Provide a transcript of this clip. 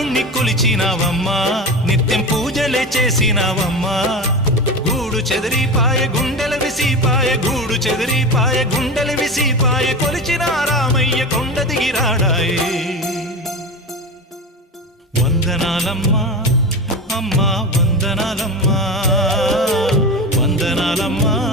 రాముణ్ణి కొలిచినావమ్మా నిత్యం పూజలే చేసినావమ్మా గూడు చెదిరిపాయ గుండెల విసిపాయ గూడు చెదిరిపాయ గుండెల విసిపాయ కొలిచిన రామయ్య కొండ దిగిరాడాయే వందనాలమ్మా అమ్మా వందనాలమ్మా వందనాలమ్మా